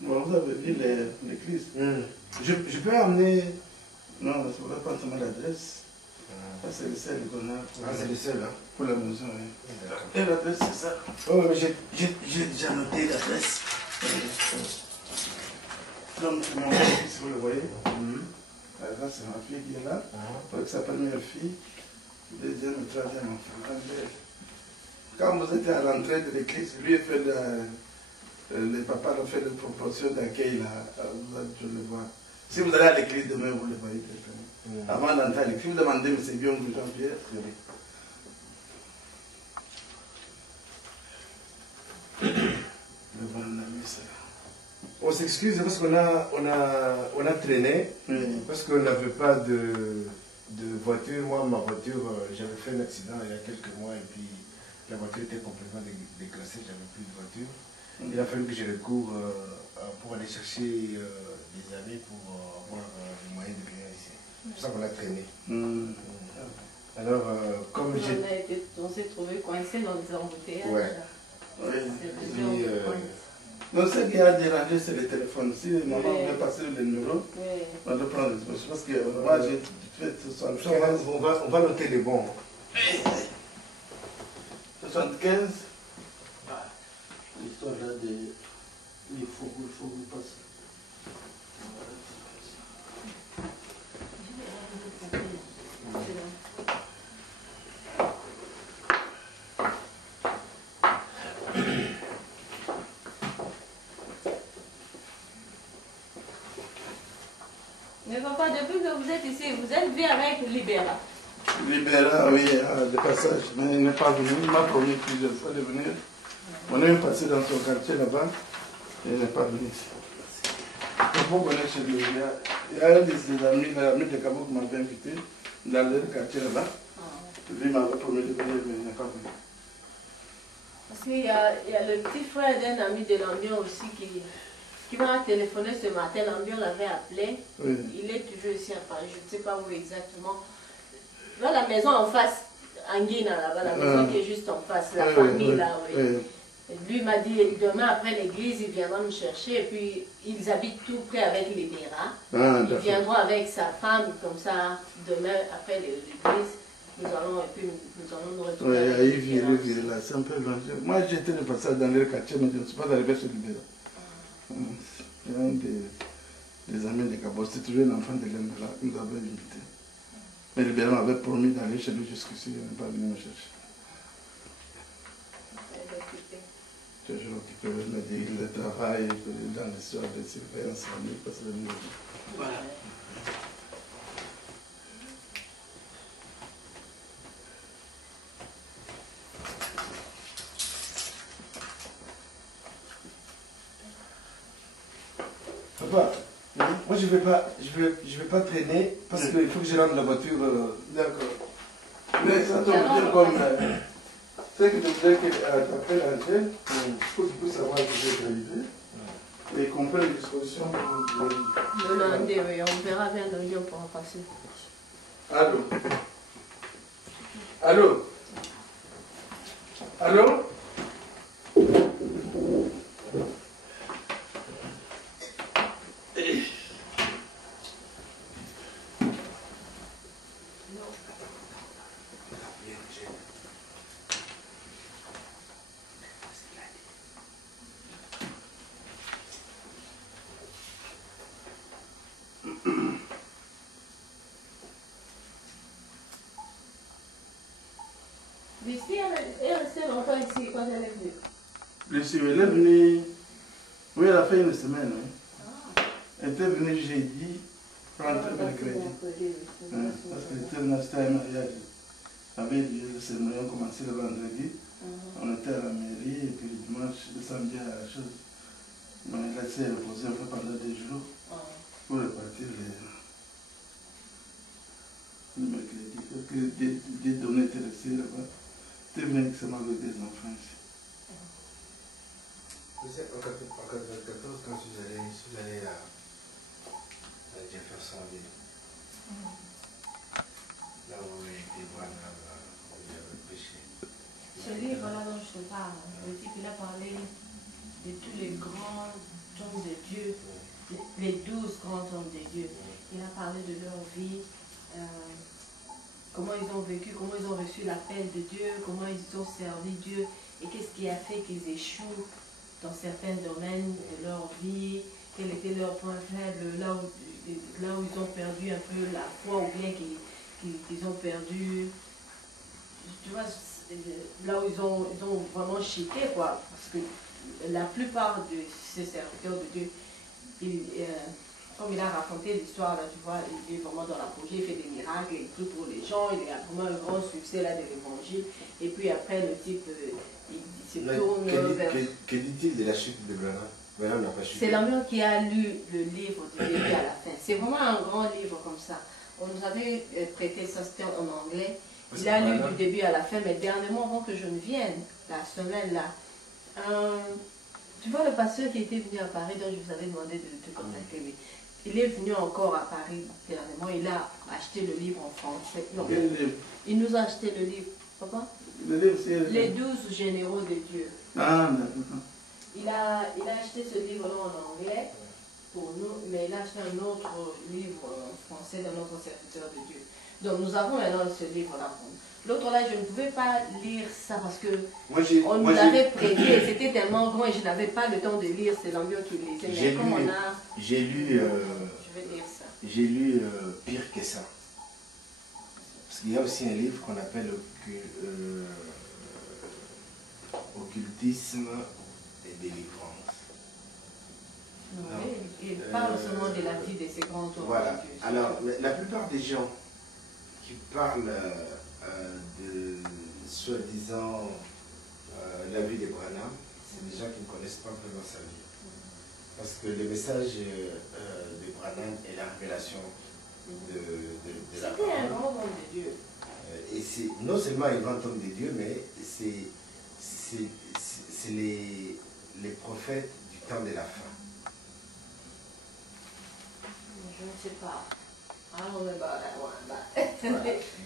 Bon, vous avez vu l'église. Je peux amener... Non, ça ne va pas seulement l'adresse. C'est le seul qu'on a. C'est le seul, hein? Pour la maison, oui. Et l'adresse, c'est ça. Oh, mais j'ai déjà noté l'adresse. Donc, mon fils, vous le voyez. Là, c'est ma fille qui est là. Donc, sa première fille, deuxième et troisième enfant. Quand vous étiez à l'entrée de l'église, lui, les papas ont fait des proportions d'accueil là. Je le vois. Si vous allez à l'église demain, vous le voyez quelqu'un. Avant d'entrer à l'église, si vous demandez M. Guillaume de Jean-Pierre, le bon ami, c'est là. On s'excuse parce qu'on a traîné, parce qu'on n'avait pas de voiture. Moi, ma voiture, j'avais fait un accident il y a quelques mois et puis la voiture était complètement déclassée, j'avais plus de voiture. Il a fallu que je recours pour aller chercher des amis pour avoir les moyens de venir ici. C'est pour ça qu'on a traîné. Alors, comme j'ai... On s'est trouvé coincé dans des embouteillages. Ouais. Donc, ce qui a dérangé, c'est le téléphone. Si maman veut passer le numéro, on doit prendre le numéro. Parce que moi, j'ai fait 75. On va noter les bons. 75. L'histoire là de... Il faut vous passer. Mais papa, depuis que vous êtes ici, vous êtes venu avec Libéra. Libéra, oui, de passage, mais il n'est pas venu. Il m'a promis plusieurs fois de venir. On est même passé dans son quartier là-bas, et il n'est pas venu ici. Il faut connaître chez lui. Il y a des amis de Cabo qui m'avaient invité dans leur quartier là-bas. Lui m'avait promis de venir, mais il n'est pas venu. Parce qu'il y a le petit frère d'un ami de l'ambiance aussi qui m'a téléphoné ce matin. L'ambiance l'avait appelé. Oui. Il est toujours ici à Paris, je ne sais pas où exactement. Là, la maison en face, Anguina, là-bas, la maison qui est juste en face, la famille là, oui. Et lui m'a dit, demain après l'église, il viendra me chercher. Et puis, ils habitent tout près avec les Béras. Ils viendront avec sa femme, comme ça, demain après l'église. Nous allons nous retrouver. Oui, il vit là, c'est un peu loin. Moi, j'étais de passage dans le quartier, mais je ne suis pas arrivé sur Libéra. Il y a un des amis de Cabo, c'était toujours un enfant de l'Embra, qui nous avait invité. Mais Libéra m'avait promis d'aller chez lui jusqu'ici, il n'est pas venu me chercher. Toujours occupé, il m'a dit le travail, dans l'histoire de surveillance, parce que voilà. Papa, moi je vais pas traîner parce qu'il faut que je rende la voiture. D'accord. Mais ça tombe bien comme c'est que tu voudrais qu'elle t'appelle Angèle pour que tu puisses savoir que je vais arriver et qu'on prenne les dispositions pour non, oui, on verra bien dans le on pourra passer. Allô? Allô? Allô? Lucie, elle est restée longtemps ici quand elle est venue. Lucie, elle est venue. Oui, elle a fait une semaine. Oui. Elle était venue jeudi, rentrer mercredi. Parce qu'elle était venue à un mariage. Avec le cérémonie, on commençait le vendredi. On était à la mairie et puis le dimanche, le samedi à la chose. On a laissé reposer un peu pendant 2 jours pour repartir le mercredi. Parce que des données étaient restées là-bas. C'était venu seulement avec des enfants ici. Vous savez, en 1994, quand je suis allé à Jeffersonville, là où j'ai été voir où j'avais pêché. Ce livre-là dont je te parle, le type, il a parlé de tous les grands hommes de Dieu Dieu, les 12 grands hommes de Dieu. Il a parlé de leur vie, comment ils ont vécu, comment ils ont reçu l'appel de Dieu, comment ils ont servi Dieu et qu'est-ce qui a fait qu'ils échouent dans certains domaines de leur vie, quel était leur point faible, là où ils ont perdu un peu la foi ou bien qu'ils ont perdu, tu vois, là où ils ont vraiment chuté, quoi, parce que la plupart de ces serviteurs de Dieu, comme il a raconté l'histoire, là, tu vois, il est vraiment dans l'apogée, il fait des miracles, il prie pour les gens, il a vraiment un grand succès là de l'évangile, et puis après le type, il se tourne vers... Que dit-il de la chute de Branham? Branham n'a pas chuté. C'est l'homme qui a lu le livre du début à la fin. C'est vraiment un grand livre comme ça. On nous avait prêté ça, c'était en anglais. Il a lu du début à la fin, mais dernièrement, avant que je ne vienne, la semaine là, tu vois le pasteur qui était venu à Paris, dont je vous avais demandé de te contacter, lui. Il est venu encore à Paris dernièrement, il a acheté le livre en français. Non, il nous a acheté le livre. Papa? Le livre, c'est... Les 12 généraux de Dieu. Ah, d'accord. Il a acheté ce livre-là en anglais pour nous, mais il a acheté un autre livre en français d'un autre serviteur de Dieu. Donc nous avons maintenant ce livre-là. L'autre là, je ne pouvais pas lire ça parce que on nous avait prêté, c'était tellement grand et je n'avais pas le temps de lire, c'est l'ambiance qui lisait. Mais comme on a... J'ai lu... je vais lire ça. J'ai lu pire que ça. Parce qu'il y a aussi un livre qu'on appelle Occultisme et délivrance. Non, il parle seulement de la vie de ces grands hommes. Voilà. Alors, la plupart des gens qui parlent de soi-disant la vie de Branham, c'est des gens qui ne connaissent pas vraiment sa vie. Parce que le message de Branham est la révélation de la parole. C'était un grand homme de Dieu. Et c'est non seulement un grand homme de Dieu, mais c'est les prophètes du temps de la fin. Je ne sais pas. I don't know about that one, but...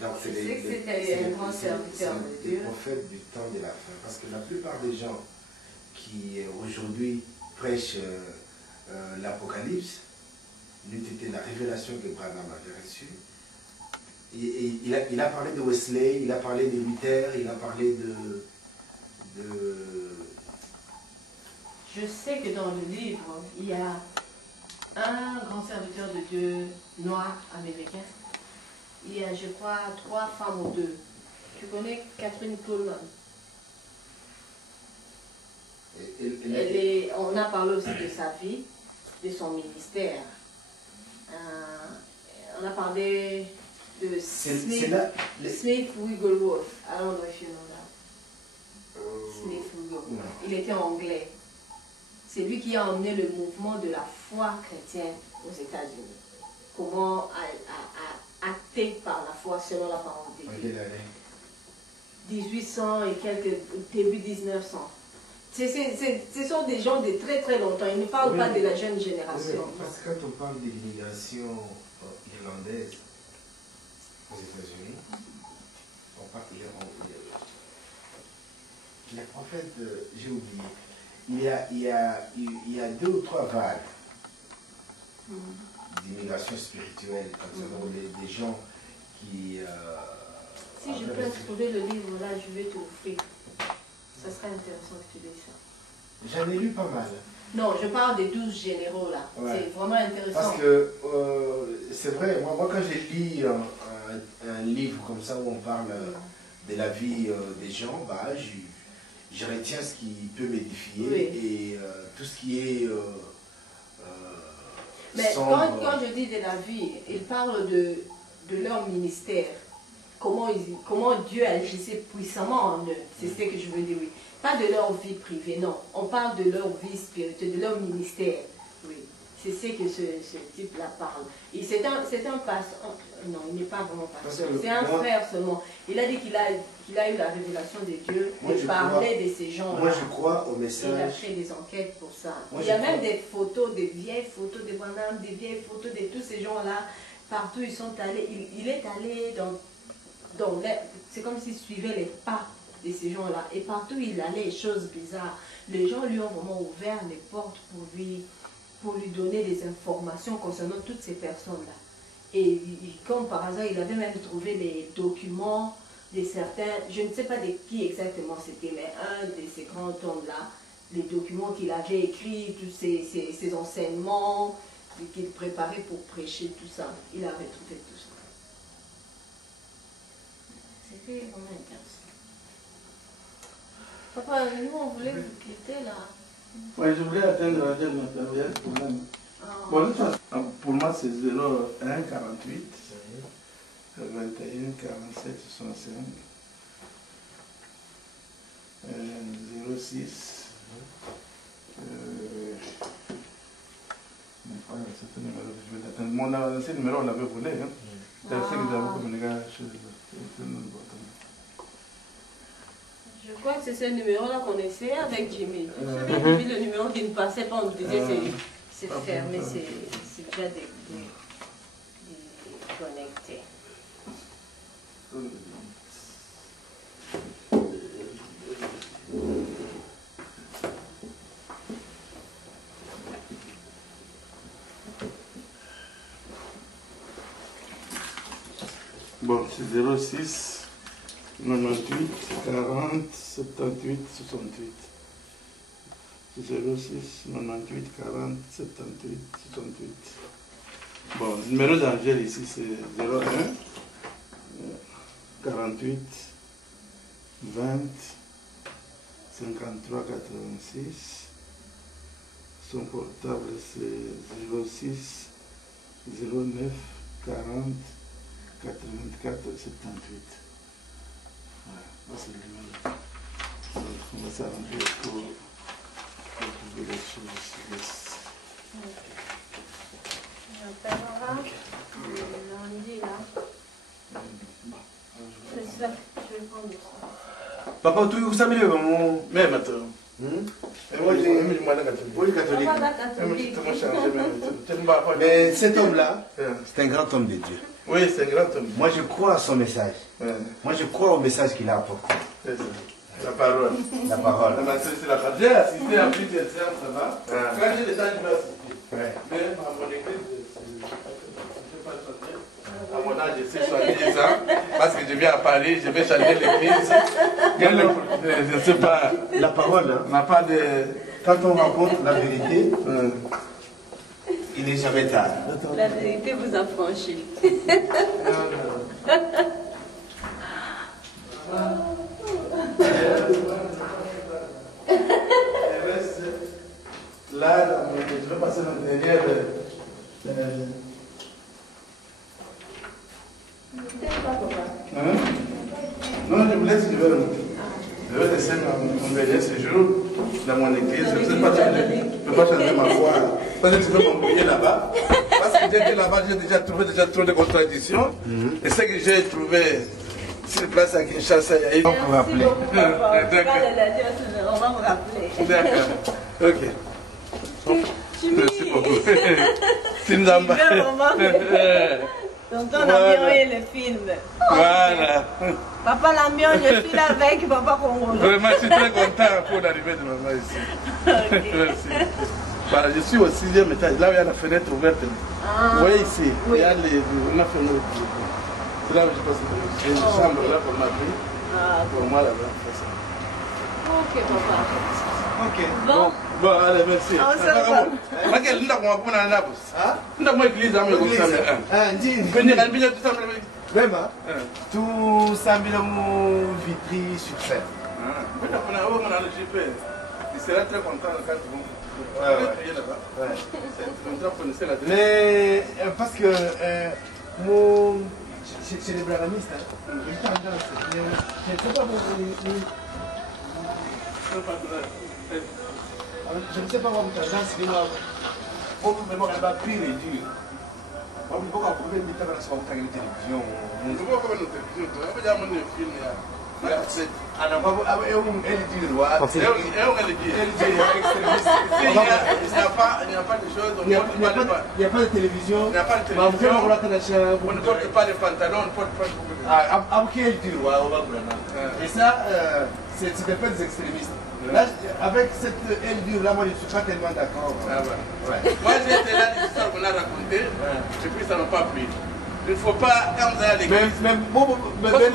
Donc je sais que c'était un grand serviteur de Dieu. Les prophètes du temps de la fin. Parce que la plupart des gens qui aujourd'hui prêchent l'Apocalypse n'eût été la révélation que Branham avait reçue. Il a parlé de Wesley, il a parlé de Luther, il a parlé de... Je sais que dans le livre, il y a un grand serviteur de Dieu noir américain. Il y a, je crois, 3 femmes ou 2. Tu connais Catherine Coleman? On a parlé aussi de sa vie, de son ministère. On a parlé de Smith Wigglesworth. I don't know if you know that. Smith Wigglesworth. Il était anglais. C'est lui qui a emmené le mouvement de la foi chrétienne aux États-Unis. Comment acté par la foi selon la parole de Dieu. 1800 et quelques, début 1900. Ce sont des gens de très très longtemps. Ils ne parlent pas de la jeune génération. Oui, parce que quand on parle de l'immigration irlandaise aux États-Unis, on parle les prophètes, j'ai oublié. Il y a 2 ou 3 vagues d'immigration spirituelle, comme ça, des gens qui... si je peux trouver le livre là, je vais te l'offrir. Ça serait intéressant que tu lises ça. J'en ai lu pas mal. Non, je parle des 12 généraux là. Ouais. C'est vraiment intéressant. Parce que c'est vrai, moi quand j'ai lu un livre comme ça où on parle de la vie des gens, bah, je retiens ce qui peut m'édifier et tout ce qui est... mais quand je dis de la vie, il parle de leur ministère. Comment Dieu agissait puissamment en eux. C'est ce que je veux dire, oui. Pas de leur vie privée, non. On parle de leur vie spirituelle, de leur ministère. Oui. C'est ce que ce type-là parle. C'est un pasteur. Non, il n'est pas vraiment pasteur. C'est un frère seulement. Il a dit qu'il a eu la révélation de Dieu, de parler de ces gens-là. Moi, je crois au message. Il a fait des enquêtes pour ça. Il y a même des photos, des vieilles photos de Branham, des vieilles photos de tous ces gens-là. Partout ils sont allés. Il est allé dans c'est comme s'il suivait les pas de ces gens-là. Et partout il allait, choses bizarres. Les gens lui ont vraiment ouvert les portes pour lui pour lui donner des informations concernant toutes ces personnes-là. Et comme par hasard, il avait même trouvé les documents de certains, je ne sais pas de qui exactement c'était, mais un de ces grands hommes-là, les documents qu'il avait écrits, tous ces enseignements qu'il préparait pour prêcher, tout ça, il avait trouvé tout ça. C'était vraiment intéressant. Papa, nous on voulait vous quitter là. Oui, je voulais atteindre la dernière période pour moi. Bon, pour moi, c'est 01 48 21 47 65 06 mon ancien numéro, on l'avait volé. Hein. Je crois que c'est ce numéro-là qu'on essayait avec Jimmy. Jimmy, le numéro qui ne passait pas, on nous disait c'est fermé, c'est déjà déconnecté. Bon, c'est 06 98 40 78 68. 06 98 40 78 68. Bon, le numéro d'Angèle ici c'est 01 48 20 53 86. Son portable c'est 06 09 40 84 78. Voilà, c'est le numéro. On va s'arranger pour trouver les choses. On appellera le lundi là. C'est ça, je vais prendre ça. Papa, tu es samedi comment? Mais maintenant. Moi, Oui, catholique. Papa, Mais cet homme-là, c'est un grand homme de Dieu. Oui, c'est un grand homme. Moi, je crois à son message. Moi, je crois au message qu'il a apporté. C'est ça. La parole. La parole. C'est la parole. J'ai assisté à plus de séances, ça va. Quand j'ai le temps, je vais assister. Mais à mon église, je ne sais pas changer. À mon âge, je sais changer les ans. Parce que je viens à Paris, je vais changer l'église. Je ne sais pas. La parole, hein, n'a pas de. quand on rencontre la vérité, il n'est jamais tard. la vérité vous a franchi. Là, je vais passer la dernière. Non, je vous laisse, je vais laisser mon dernier séjour dans mon église. Je ne peux pas changer ma foi. Parce que je vais m'embrouiller là-bas. Parce que j'ai été là-bas, j'ai déjà trouvé trop de contradictions. Et ce que j'ai trouvé sur place à Kinshasa, il y a eu. On va rappeler. On va vous rappeler. D'accord. Ok. Merci beaucoup. Tindamba. Tonton Lambion et le film. Voilà. Papa Lambion, je suis là avec Papa Congolais. Vraiment, je suis très content pour l'arrivée de maman ici. Merci. Voilà, je suis au 6e étage, là où il y a la fenêtre ouverte. Vous voyez ici, il y a on a fait une autre. C'est là où je passe. J'ai une chambre là pour ma fille. Pour moi là-bas. Ok, papa. Ok. Bon. Bon, allez, merci. On se revoit. Regarde, nous avons appris à la bourse. Nous avons église à l'église. Vraiment, tout ça, vitri sur scène. Il sera très content quand ils vont prier là-bas. Mais parce que chez les brahmanistes, ils tendance. Je ne sais pas je ne sais pas comment tendance que moi, pour vraiment elle va pire et dur. Moi, je ne peux pas trouver une méthode sur la télévision. Je ne peux pas voir la télévision. Je vais amener un film. Ah non, elle dit le roi. Elle dit extrémiste. Il n'y a pas de choses. Il n'y a pas de télévision. Il n'y a pas de télévision. On ne porte pas de pantalon, on ne porte pas de ah, ok, elle dit le roi. Et ça, c'est des faits des extrémistes. Là, avec cette aile dure là, moi je ne suis pas tellement d'accord. Ah ouais. Moi j'ai été là, des histoires qu'on a racontées, et puis ça n'a pas plu. Il ne faut pas, quand vous allez à l'église,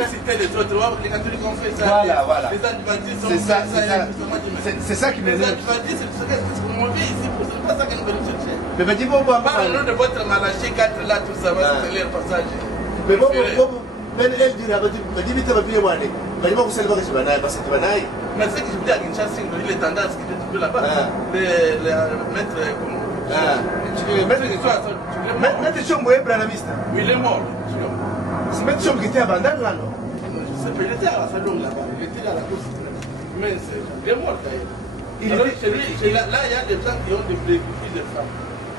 citer les autres, les catholiques ont fait ça, voilà. Les adventistes ont fait ça, c'est ça qui me les adventistes, c'est ce qu'on vit ici, c'est pas ça que nous venons chercher. Mais ben dis-moi, parle-nous de votre malaché 4 là, tout ça, c'est leur passage. Mais bon, ben elle dit, dis-moi, tu vas bien voir, mais dis-moi, vous savez pas que je vais naître, parce que tu vas naître. Mais c'est que je dis à Kinshasa, les tendances qui étaient là-bas, les mettre comme... Maître Chombo est branamiste. Oui, il est mort. C'est Maître Chombo qui était à Bandar là, non? Il était à la salon là-bas, il était à la course. Mais il est mort d'ailleurs. Là, il y a des gens qui ont des filles de femmes.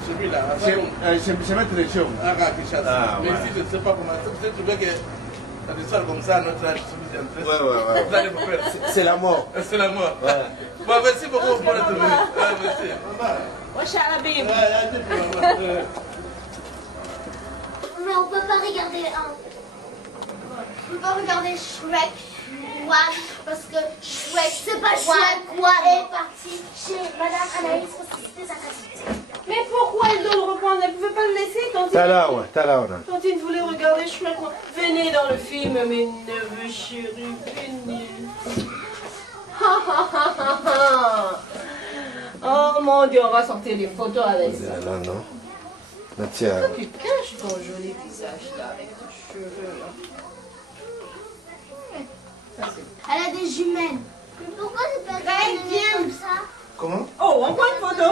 Celui-là, à salon. Chez Maître Chombo. À Kinshasa. Mais ici, je ne sais pas comment. Peut-être que des histoires comme ça, à notre âge, ouais. C'est la mort. C'est la mort. Bon, merci beaucoup pour être venu. Merci. Mais on peut pas regarder on peut pas regarder Shrek 1 parce que Shrek, c'est pas Shrek 1 est parti chez Madame Anaïs parce que c'était sa casette. Mais pourquoi elle doit le reprendre? Elle ne pouvait pas le laisser Tantine voulait regarder Shrek 1. Venez dans le film, mes neveux chéris, venez. Oh mon Dieu, on va sortir des photos avec ça. Non. Pourquoi tu caches ton joli visage là avec tes cheveux là? Elle a des jumelles. Mais pourquoi tu peux pas les mettre comme ça? Comment? Oh, encore une photo?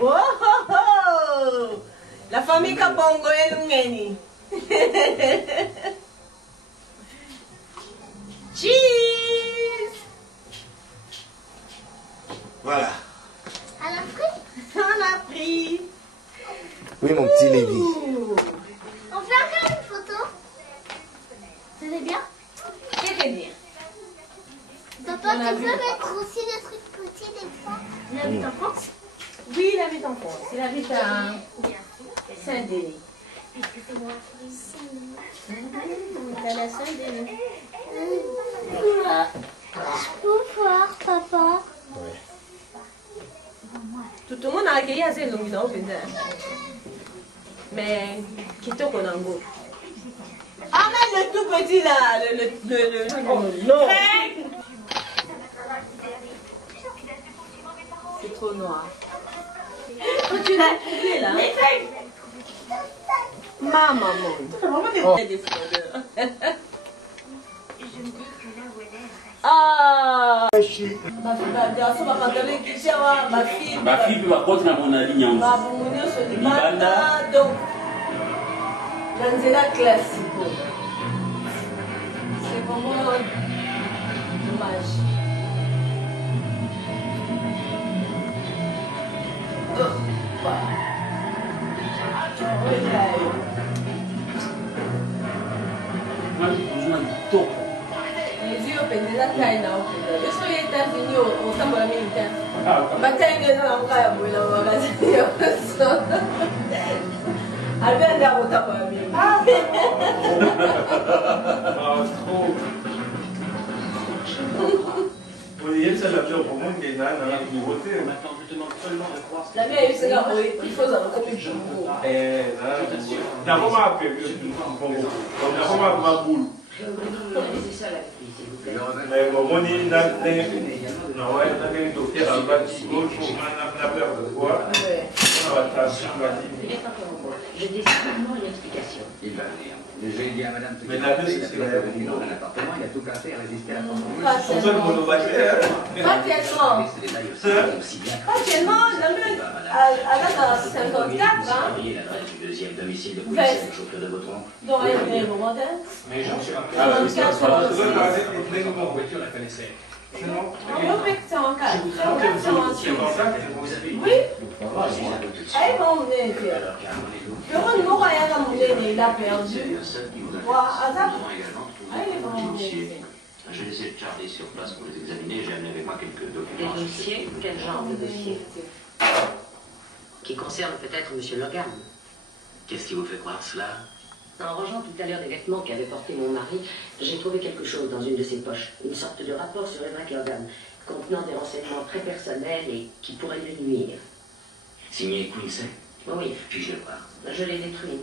Oh, oh, oh. La famille Kabongo et Lungeni. Cheese! Voilà. Elle a pris? On a pris. Oui, mon petit Lévi. On fait encore une photo? C'était bien? C'était bien. Papa, tu peux mettre aussi des trucs petits des fois? Il habite en France? Oui, il habite en France. Il habite à Saint-Denis. Excusez-moi. Il est à Saint-Denis. Je peux voir, papa? Oui. Tout le monde a accueilli assez longtemps, mais Kitoko Nango. Ah, mais le tout petit là, non. C'est trop noir. Quand tu l'as coupé là. Maman. Oh. Ah. Ma fille va contre la monnaie donc Lanzela classico. C'est vraiment dommage. Les yeux pendant la taille là. Je suis aux États-Unis au Sambola militaire. Bataille de la Raya Boula Magazine. Albert là au Sambola militaire. La mienne, c'est là, il faut un comic Je décide une explication. Il va venir. Déjà, il dit à Madame mais la plus, c'est qu'il a dans un appartement, il a tout cassé à résister à la porte. Pas tellement, avec un 54, hein. L'adresse du deuxième domicile de police avec chauffeur de Vautron. Dans les moments. Mais j'en suis voiture la connaissait. On peut que c'est en 4. Oui. Allez, mon nez. Le renour à il a perdu. J'ai laissé Charlie sur place pour les examiner. J'ai amené avec moi quelques documents. Des dossiers? Quel genre de dossier? Qui concerne peut-être M. Logan. Qu'est-ce qui vous fait croire cela? En rangeant tout à l'heure des vêtements qu'avait porté mon mari, j'ai trouvé quelque chose dans une de ses poches. Une sorte de rapport sur Edric Logan, contenant des renseignements très personnels et qui pourraient lui nuire. Signé Quincy. Oui. Puis-je le voir? Je l'ai détruit.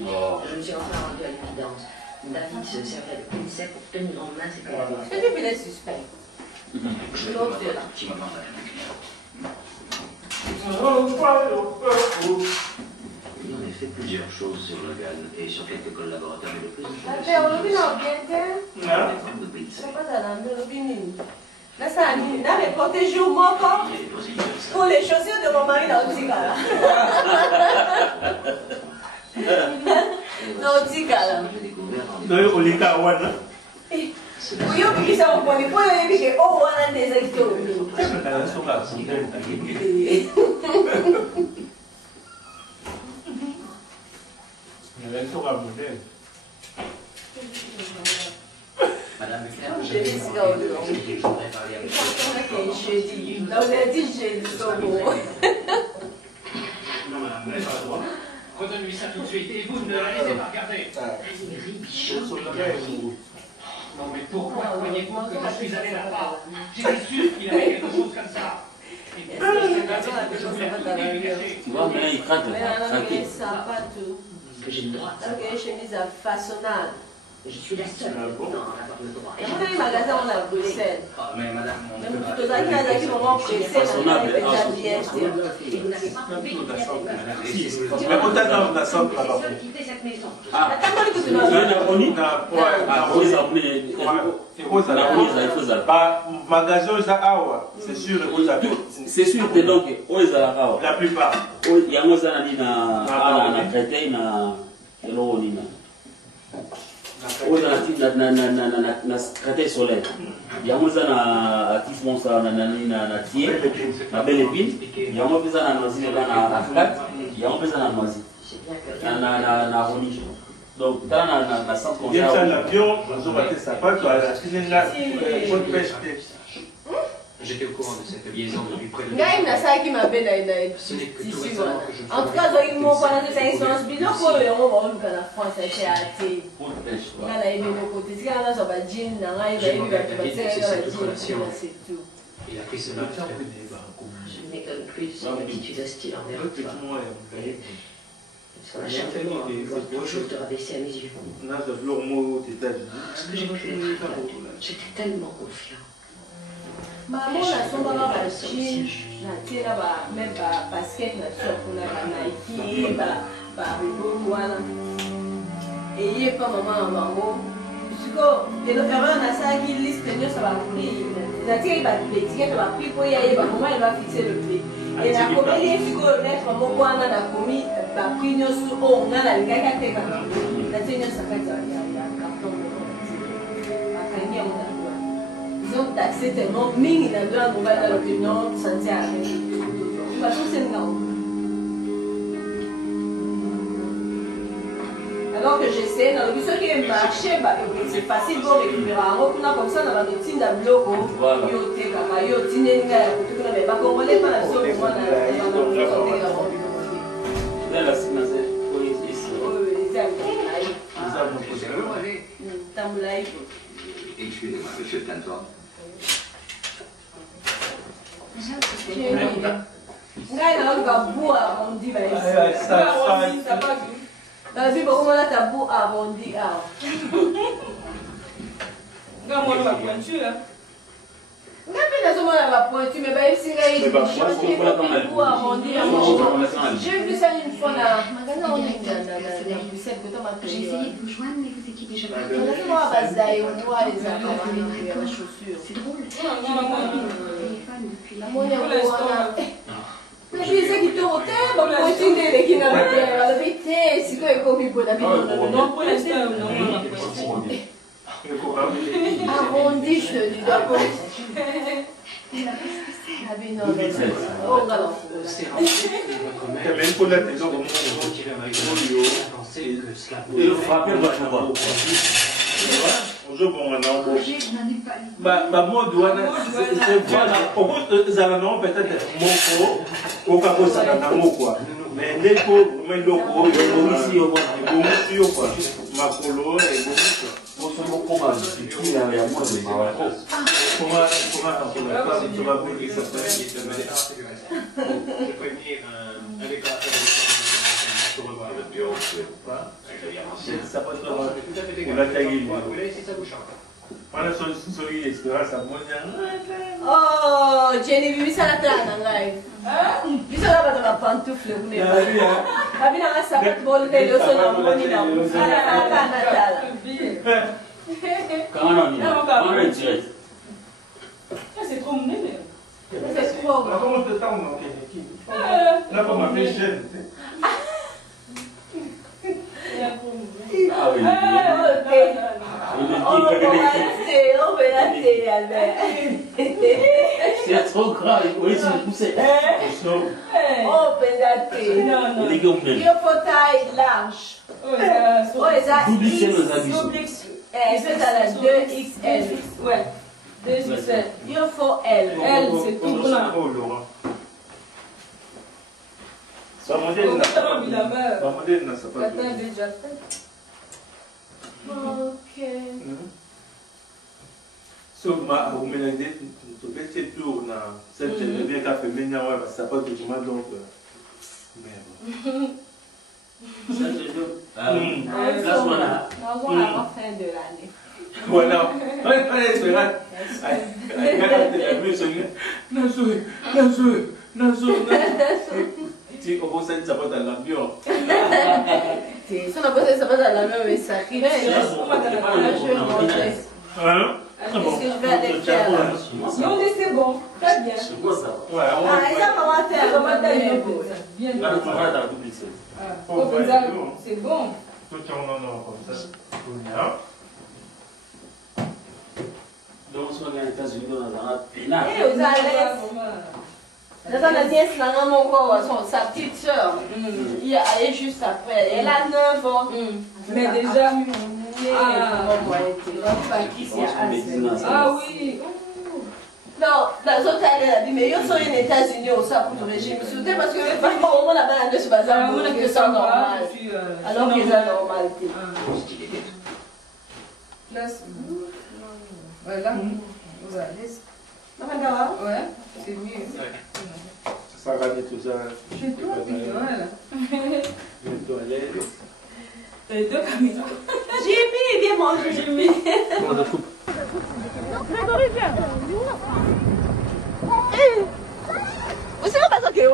Oh. Je me suis enfin rendu à l'évidence. David se servait de Quincy pour tenir en main ses collaborateurs. Je vais les suspects. Je vais demander un petit moment, madame. Il y a en effet plusieurs choses sur Logan et sur quelques collaborateurs, mais le plus pour les chaussures de mon mari dans le Tigala. Dans le Tigala. Oui, puis ça, on connaît pas les que oh, on a des acteurs. Madame Je vais dire là, vous avez dit jeudi, c'est bon. Non, madame, vous n'avez pas le droit. Redonne-lui ça tout de suite et vous ne la laissez pas regarder. Non, mais pourquoi croyez-vous que je suis allé là-bas? J'étais sûr qu'il avait quelque chose comme ça. Et puis, je voulais tout dégager. Tu vois, mais il craque. Mais ça va tout. Que j'ai le droit. Donc, une chemise à façonnable. Je suis la seule à avoir le droit. Et on a un magasin à Bruxelles. Mais madame, on ne Même peut pas. tout à l'heure, il y a des moments pressés, on a une Et vous n'avez pas trouvé qu'il y avait Mais on t'a dans la somme là-bas. quitter cette maison. Attends, écoute, tu m'as magasin ça awa, c'est sûr C'est sûr que donc, la plupart. il y a un traité, na traité solaire. Il y a un activement ça na tier, na belle épine. Il y a un peu ça na noisy na flat. Il y a un peu ça na noisy. Na rouge. Donc dans na centre comme ça. ça. L'avion, on va faire ça pas toi la J'étais au courant de cette liaison depuis près de... Ce n'est que tout récemment que je en tout cas, ils m'ont parlé de cette expérience. Mais non, pour le moment, on va la France, c'est à thé. On a aimé mon côté. Si on a un jean, on a eu c'est tout. Il a pris ce note. Je m'étonne plus de son attitude hostile envers toi. Sur la chaîne de moi, toujours te rabaisser à mes yeux. Ce que j'ai pu être, j'étais tellement confiant. Maman, la sombre dans la jean, la télé, même pas basket, la soeur, on a la Nike, la Reebok, voilà. Et il n'y a pas maman en maman. Et le ferreur, on a ça qui liste, ça va courir. La télé, il va l'étiquette, elle va prier pour y aller, maman, elle va fixer le prix. Et la comédie, il faut mettre maman, on a la commis, la prix, on a la gars qui a fait la télé, ça fait ça, il y a un carton. La famille, on a ils ont taxé tellement, mais il a deux à nouvelle dans l'opinion, sentir avec. De toute façon, c'est le alors que j'essaie, dans le but qui est marché, c'est facile pour récupérer. Alors, comme ça, dans la routine de bloc, il y a des pas qu'on relève pas la sauce, moi, dans la Excusez-moi, monsieur Tanford. Ngai na luka bu arrondi ba ici. Ça pas vu. Dans la vie beaucoup on a tabou arrondi ah. Ngai mo la pointure. Ngai pe na zo mo la pointure mais ba ici ngai bu arrondi. J'ai vu ça une fois là. Magasin on est dans Bruxelles que toi J'ai essayé de vous joindre mais vous étiez déjà parti. On voit Bazaï, on voit les affaires, les chaussures. C'est drôle. Téléphone depuis la Mais je disais qu'il te rotait, bon, continuez les qui n'ont pas la vérité, c'est quoi il faut vivre pour la vie. Non, pour l'instant, non. Arrondi, je te dis d'abord. Ah oui, non, oh, galant. Même pour la maison, Et le frapper va pouvoir. bonjour, bon, maintenant, bah, moi, douane, c'est voilà, au bout de ça, non, peut-être, moko, au capot, ça n'a pas quoi. Mais les pauvres, mais le gros, il y a ici, au moins, il y a quoi. Ma polo, et le pour ce mot commun, il y a moi, Oh, Jenny, vi sa la plana ngai. Vi sa la bata pantoufle une. Abina nga sabat bol ke lo so na moni na. Ala na tala. Comment on dit? C'est trop mignon. C'est trop. Comment te temps non? Là pour ma fille jeune. Ah oui. C'est trop grave. Oui, c'est poussé. Oh, pédaté. Non. Il faut taille large. Oh, ça. Doublissez nos habits. C'est à la 2XL. Ouais. 2XL. Il faut L. L, c'est tout blanc. Ba modèle n'a pas déjà fait. Ok. Sauf ma mélanger tout petit tour na cette bien qu'a fait menya ouais ça pas tout mal donc mais Ça c'est tout. Là on a fin de l'année. voilà ouais espérer si on conseille ça pas dans l'avion Si on a posé ça pas dans l'avion mais ça crie. Qu'est-ce que je vais aller faire là? Non, mais c'est bon. Très bien. c'est quoi ça? ouais Ah, et ça va faire Bien. Là on va dans double C. C'est bon. tout en non comme ça bien. Donc si on est aux États-Unis dans un pénal. Et aux Alès. Dans la nièce, sa petite soeur, elle est juste après. Elle a 9 ans. Mais déjà. Ah oui. Non, dans les autres, elle a dit, mais ils sont aux États-Unis au ça pour le régime. Soutien parce que les femmes, on a pas de ce bazar, on a que ça normal. Alors qu'ils ont la normalité. Voilà, vous allez. Ouais, c'est mieux. Ça va tout ça. J'ai tout voilà. Les toilettes. Les deux caméras. Jimmy, viens manger, Jimmy. On a coupe. Grégory, viens. Vous savez pas ce qu'il y a.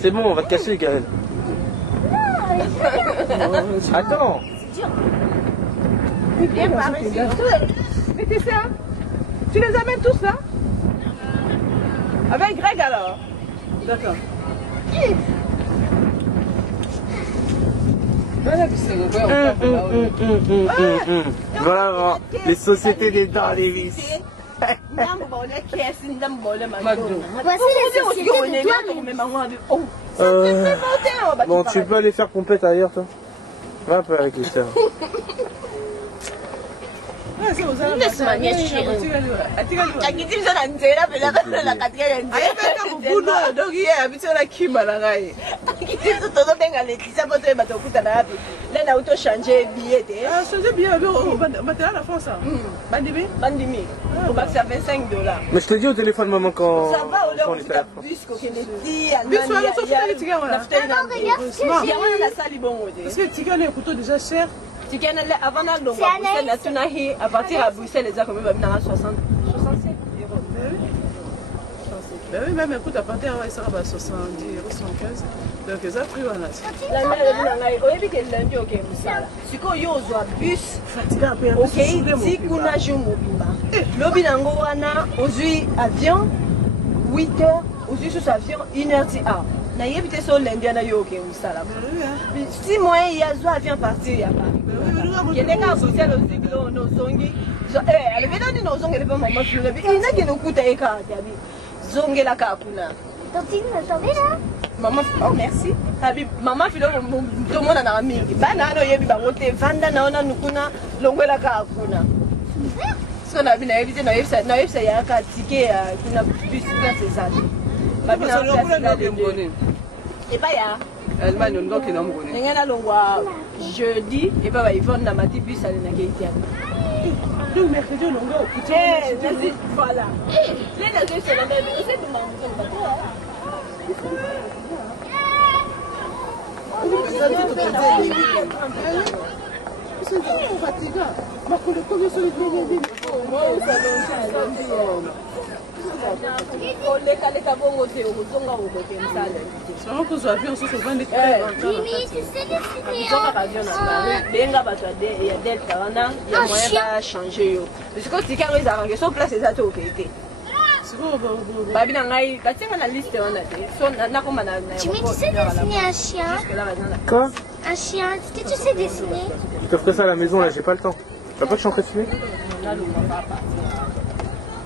C'est bon, on va te cacher, Gaël. Attends. Viens par ici. Mais t'es ça? Tu les amènes tous là? Avec Greg alors? D'accord. Voilà, les sociétés des dents, les vis. Voici les sociétés de toi. Bon, tu peux aller faire pompette ailleurs, toi. Va un peu avec les sœurs. Mais je te dis au téléphone, maman, quand on était à la France. Parce que tu gagnes les couteaux déjà cher. Avant à partir à Bruxelles, les a quand même 67 €. Ben oui, même écoute, à partir de ça va 70 €, 75 €. Donc, ils ont pris un as. La mère est là, au début qu'elle l'a dit, ok, Moussala. Si on y a un bus, ok, si on a joué au Mobimba. L'objet d'Angoana, aujourd'hui, avion, 8 h, aujourd'hui, sur avion, 1 h. évité son lundi à Nayoke ou ça là. Si moi il y a Zoa vient partir, il y a pas. Il y a des gars qui sont aussi nos zongi. Elle veut donner nos zongi, elle veut maman fleurer. Il y en a qui nous coûtent un quart. Zongi la kakuna. Tantine, attendez là. Maman, oh merci. Maman filo tout le monde en a mis. Banana yebi barote vanda na ona nukuna longo la kakuna. Ce qu'on a vu na évité na yebisa ya ka ticket kuna bus place ça. Et pas ya. Allemagne on doit qu'il n'a pas. Il y a longwa jeudi et pas ils vont na mati bus aller na Gaïtia. Donc mercredi on va au petit. Vas-y voilà. Les deux c'est la même c'est tout maman. C'est fatigant. Ma collègue combien sur les deux. C'est vraiment que vous avez un sous souvent des Jimmy, tu sais dessiner un chien? Quoi? Un chien, est-ce que tu sais dessiner? Je te ferai ça à la maison, là, j'ai pas le temps. Tu vois pas que je suis en train de filmer?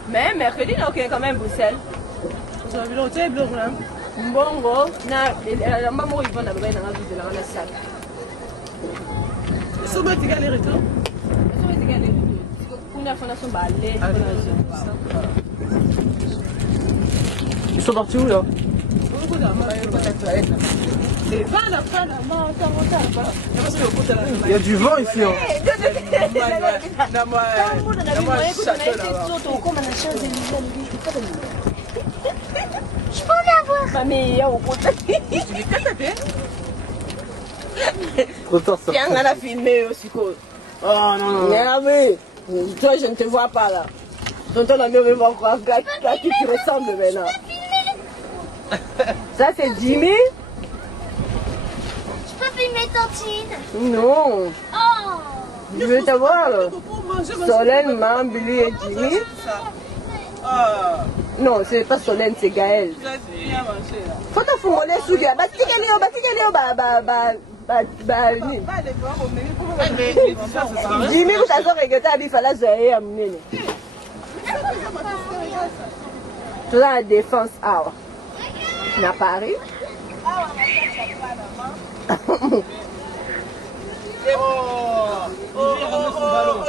Mais mercredi, on est quand même Bruxelles. Vous avez l'hôtel bleu là? Bongo, la maman ils vont d'abord dans la ville de la salle. Ils sont bêtes égalés retour. Ils sont bêtes égalés retour. On a fondation balai. Ils sont partis où là? Il y a du vent ici. Hein. Je peux en avoir. Mamie, Trop tard ça. Tiens, on a filmé aussi. Oh non, non. Mais toi, je ne te vois pas là. Tonton ami va croire à qui tu ressembles maintenant. Ça, c'est Jimmy. Je peux filmer Tantine? Non. Oh. Je veux te voir là. Solène, Mam, Billy et Jimmy. Non, c'est pas Solène, c'est Gaël. Faut te fouiller sous Gaël. Jimmy, vous avez regretté à Bifala Zahé à Mounene. Tout dans la défense, à Paris.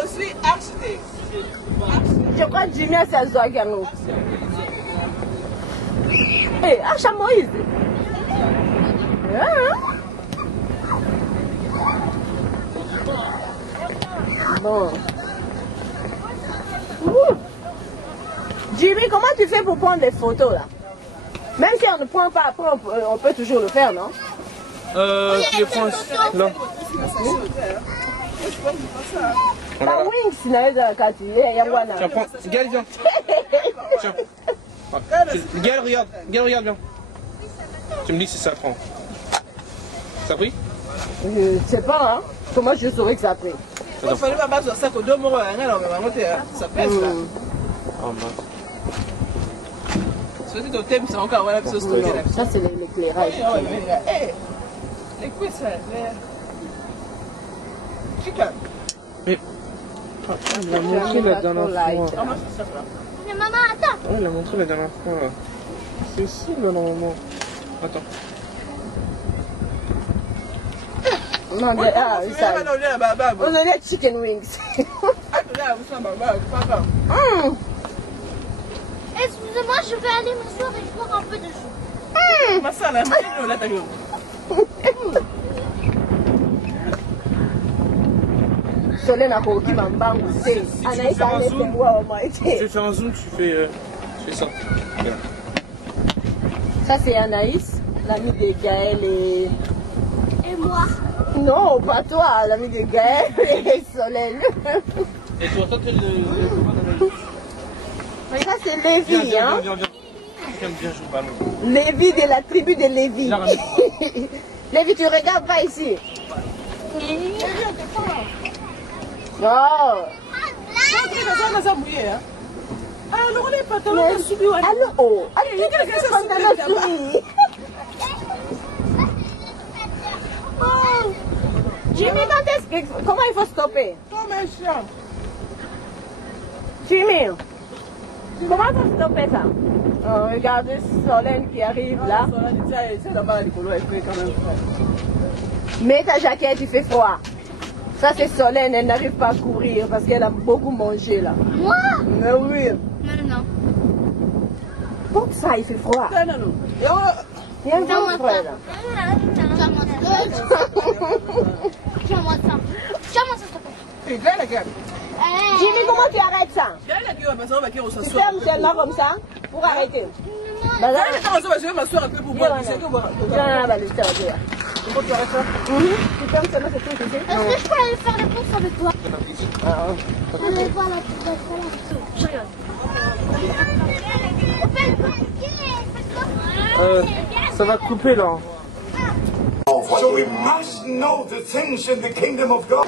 Aussi architecte. Je crois que Jimmy a sa Zoagano. Hé, Acha Moïse. Bon. Jimmy, comment tu fais pour prendre des photos là? Même si on ne prend pas après, on peut toujours le faire, non? Tu les prends là. Pas Wings, il y a Tiens, prends. Gaël, viens. Tiens. Gaël, regarde. Gaël, regarde, viens. Tu me dis si ça prend. Ça a pris? Je sais pas, hein. Comment je saurais que ça a pris? Il fallait pas battre ça que 2 mots, ça pèse là. Oh mince. C'est au thème, c'est encore voilà, ça c'est l'éclairage. Les couilles, ça. Mais. Il l'a montré la dernière fois. Mais maman, attends. Ouais, il l'a montré la dernière fois. C'est ici là normalement. Attends. Non, on a les chicken wings. Excusez-moi, je vais aller m'asseoir et boire un peu de jus. Solène a coquille m'embarque. Anaïs a laissé boire au moins. Tu fais un zoom, tu fais ça. Voilà. Ça c'est Anaïs, l'amie de Gaël et moi. Non, pas toi, l'ami de Gaël et Solène. Et toi, toi, tu es le... Ça, c'est Lévi, viens, hein. Viens, jouer au ballon. Lévi de la tribu de Lévi. Lévi, tu regardes pas ici. Non. Alors, les pantalons soumis. Alors, oh. Alors, qu'est-ce que c'est pantalon soumis? Jimmy, comment il faut stopper? Comme un chien. Jimmy, comment il faut stopper ça? Oh, regardez Solène qui arrive là. Solène, c'est là-bas, il fait quand même froid. Mets ta jaquette, il fait froid. Ça c'est Solène, elle n'arrive pas à courir parce qu'elle a beaucoup mangé là. Moi? Mais oui. Non. Porte ça, il fait froid. Non. Il y a un grand froid là. Tiens-moi ça, s'il te plaît. la gueule. Jimmy, comment tu arrêtes ça? La gueule, on va tu fermes celle-là comme ça pour arrêter. Je vais m'asseoir un peu pour voir. Non, comment tu arrêtes ça? Tu fermes celle-là, c'est tout. Est-ce que je peux aller faire les courses avec toi? Allez, voilà, Ça va couper là. So we must know the things in the kingdom of God.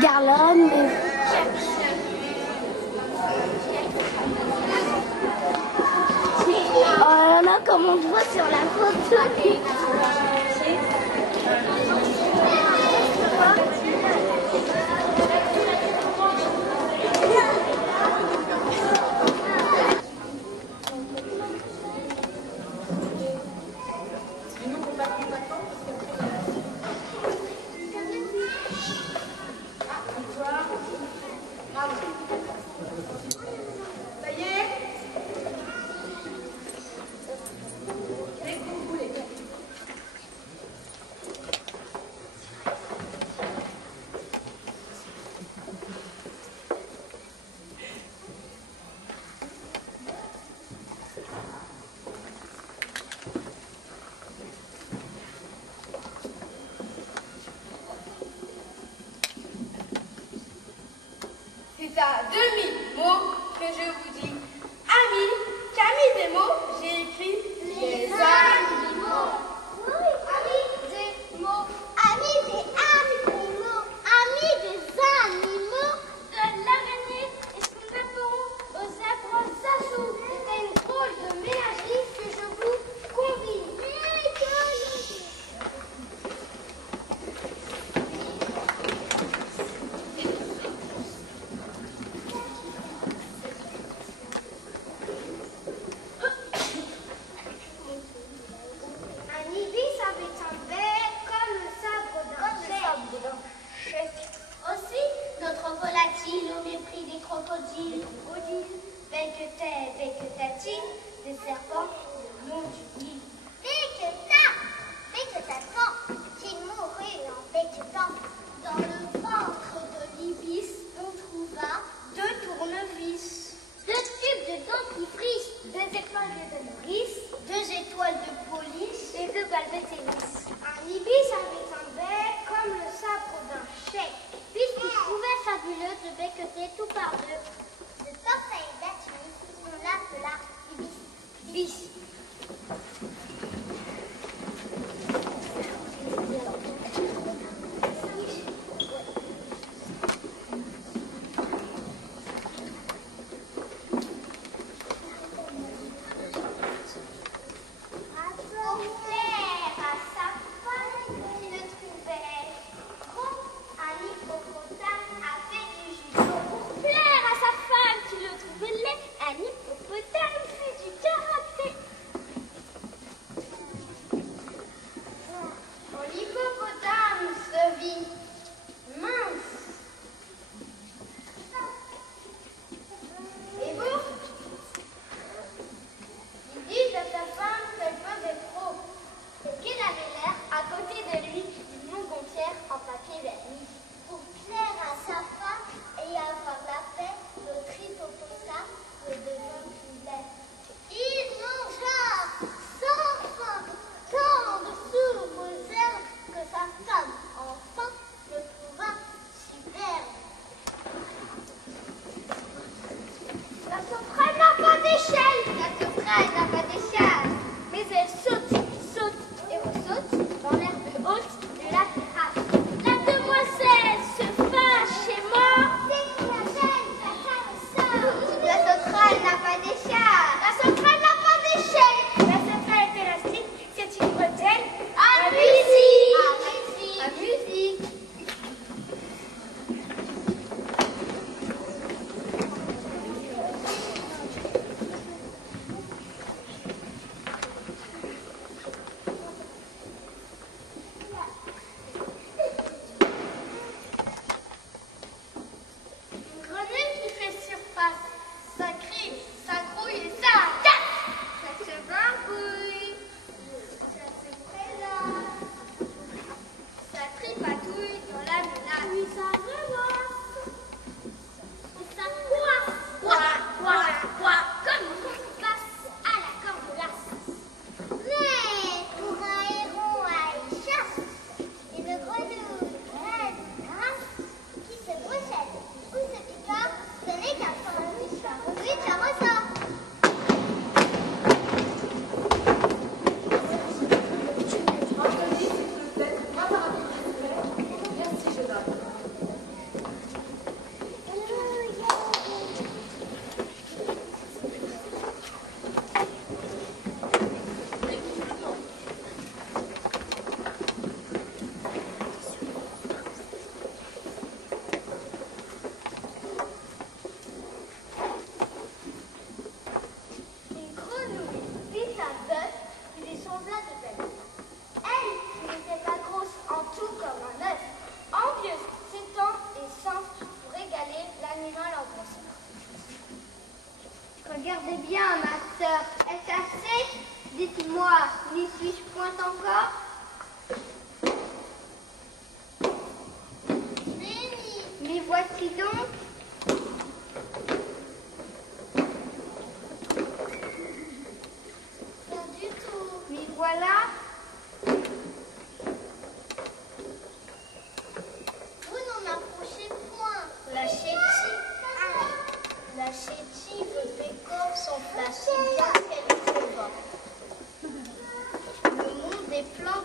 Garland. Oh là, comme on voit sur la photo. C'est à demi-mot que je vous dis amis, qu'amis des mots, j'ai écrit les animaux. Amis des mots, amis des animaux, amis des animaux, de l'araignée et son apéro aux zèbres azous. C'est une drôle de ménagerie que je vous convie.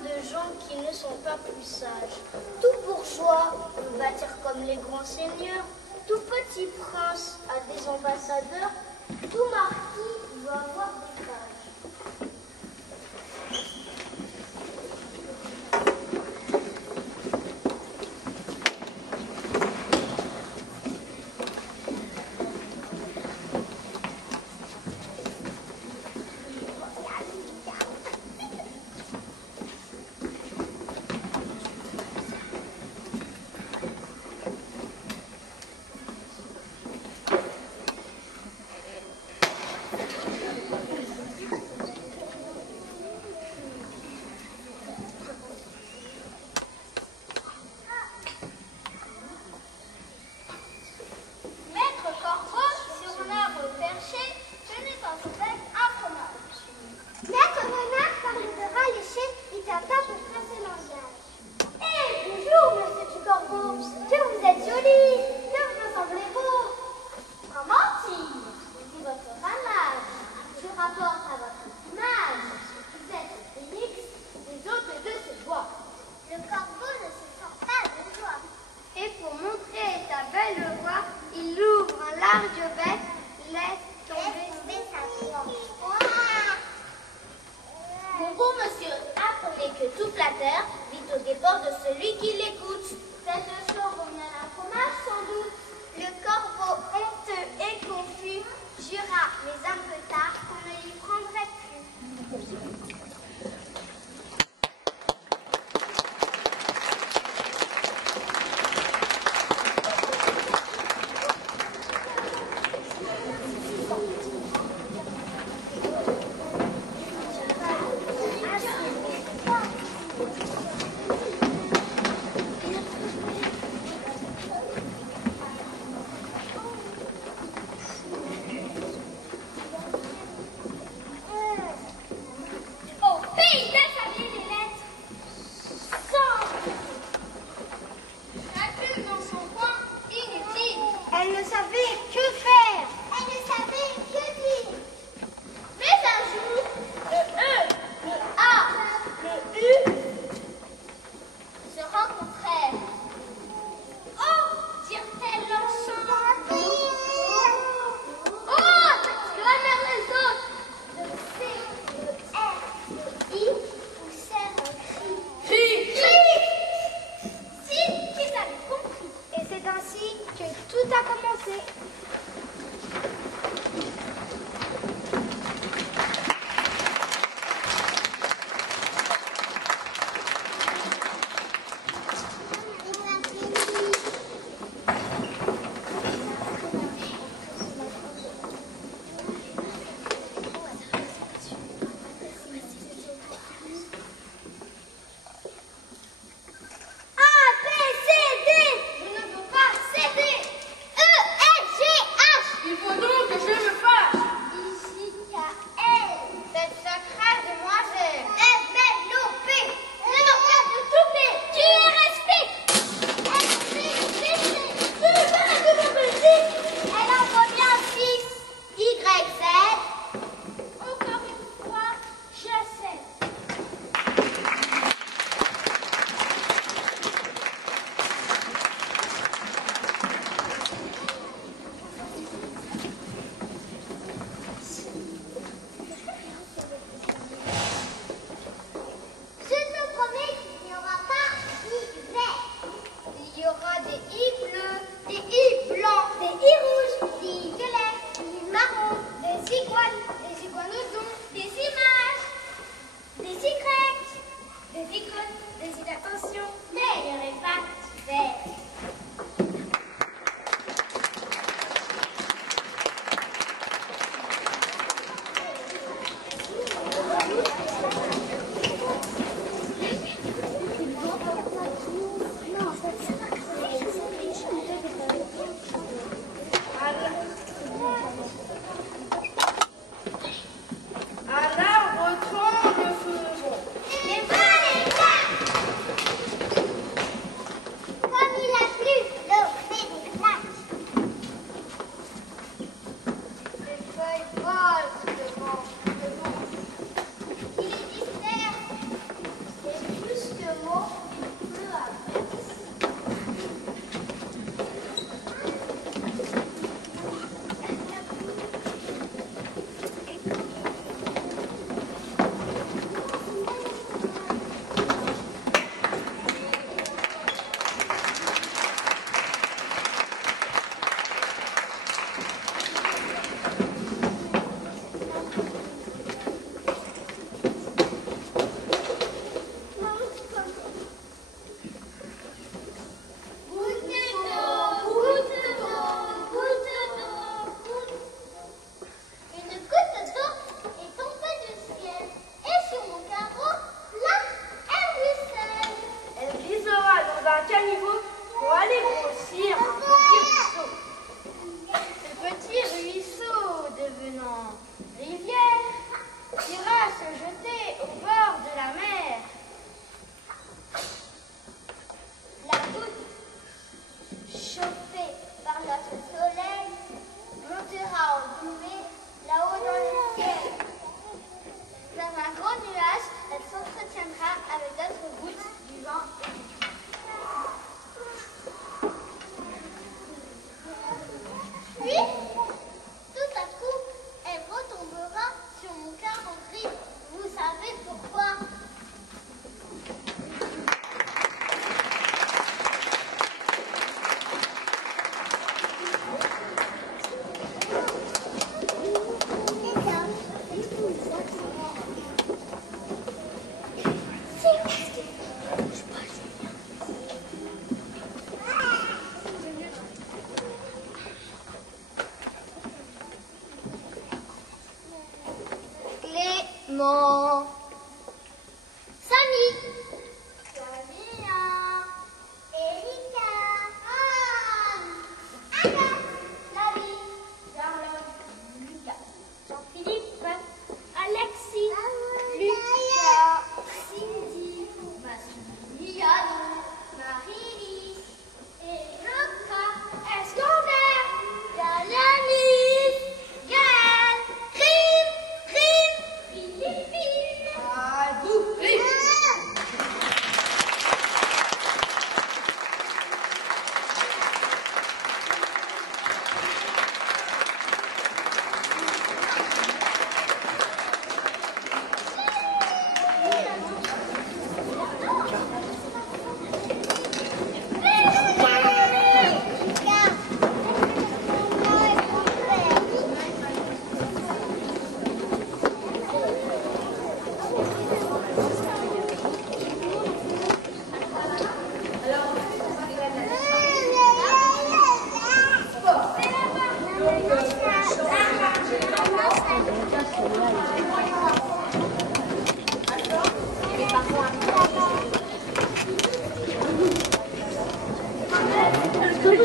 de gens qui ne sont pas plus sages. Tout bourgeois veut bâtir comme les grands seigneurs. Tout petit prince a des ambassadeurs. Tout marquis veut avoir des pages. Comme il a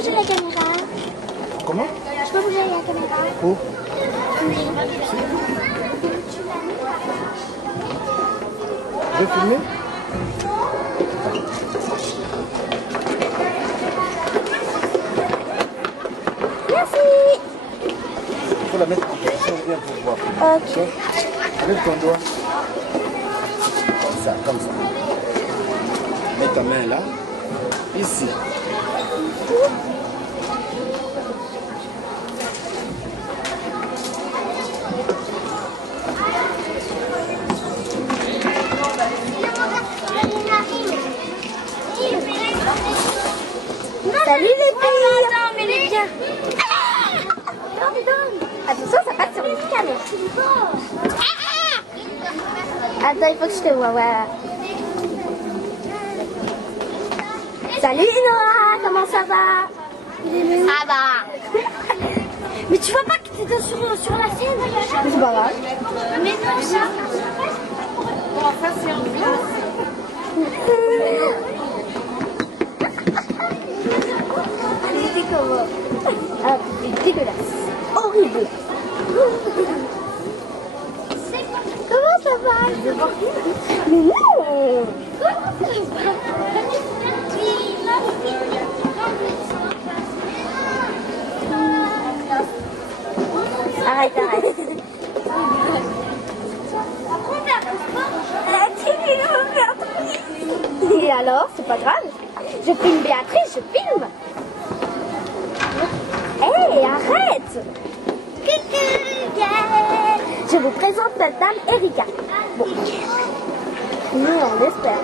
bouger la caméra? Comment? Je peux bouger la caméra? Où? Je vais filmer? Merci. Il faut la mettre en position bien pour voir. Ok. Lève ton doigt. Comme ça, comme ça. Mets ta main là. Ici. Salut les filles. Attends, mais les biens. Attention, ça passe sur les caméras. Attends, il faut que je te vois, voilà. Salut Noah, comment ça va? Ça va. Mais tu vois pas que t'étais sur la scène? C'est pas grave. Mais non, ça. Bon, ça c'est en place. Elle était comment? Ah, c'est dégueulasse. Horrible. Comment ça va? Mais non. Arrête, arrête. Et alors, c'est pas grave. Je filme Béatrice, je filme. Hé, hey, arrête. Je vous présente la dame Erika. Bon. Nous, on l'espère.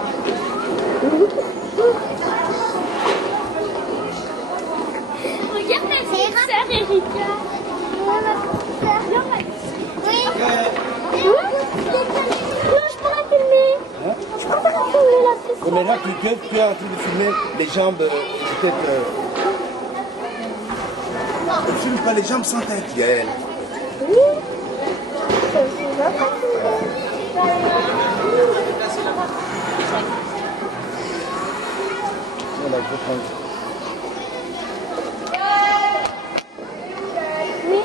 Regarde ma petite sœur Erika. Oui. Non, je pourrais filmer. Hein? Je pourrais filmer la fille. Mais là, tu es en train de filmer les jambes, peut-être. Ne filme pas les jambes sans tête, Gaëlle. Oui. Ça se va pas Voilà, je vais prendre. Oui.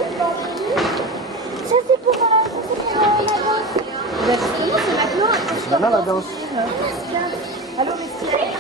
Ça c'est pour la danse. Justement, c'est maintenant. C'est maintenant la danse. Alors, respirez.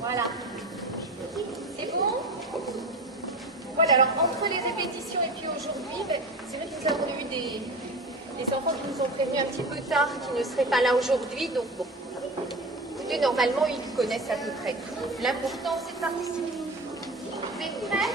Voilà. C'est bon? Voilà, alors entre les répétitions et puis aujourd'hui, c'est vrai que nous avons eu des enfants qui nous ont prévenus un petit peu tard, qui ne seraient pas là aujourd'hui, donc bon. Écoutez, normalement, ils connaissent à peu près. L'important, c'est de participer. Vous êtes prêts?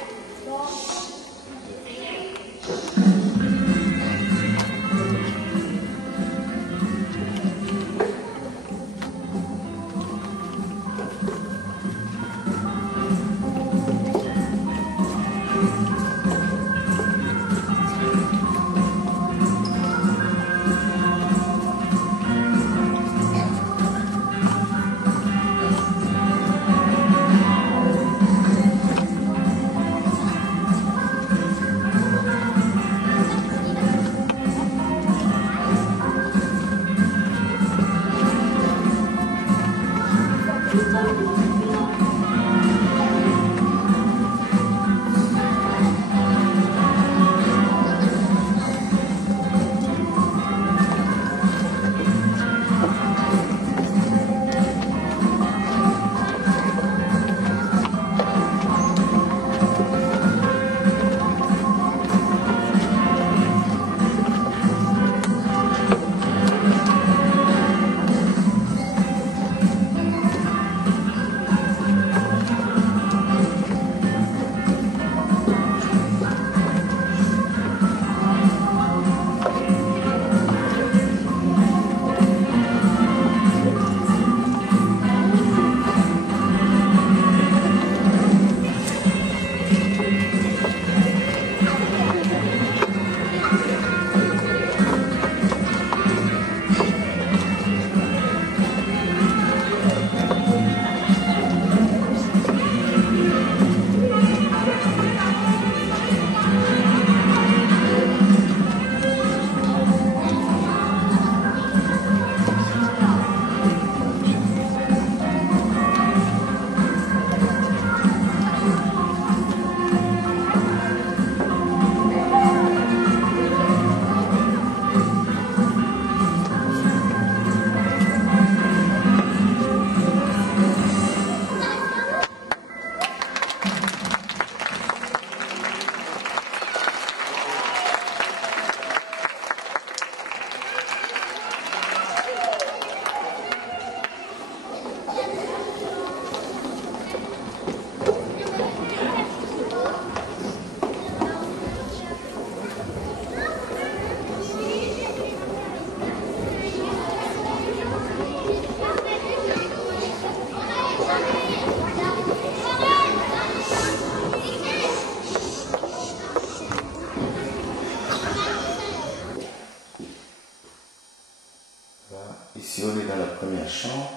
Ici, on est dans la première chambre.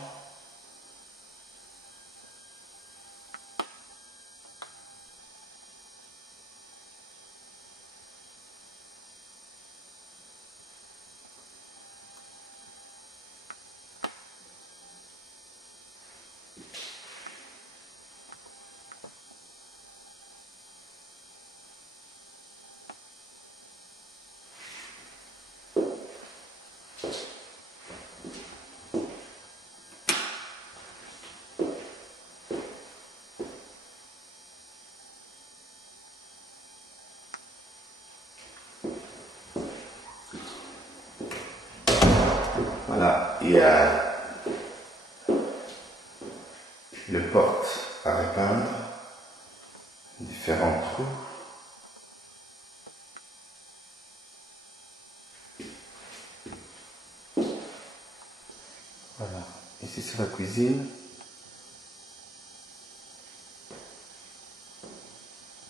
Voilà, il y a le porte à repeindre, différents trous. Voilà, ici c'est la cuisine.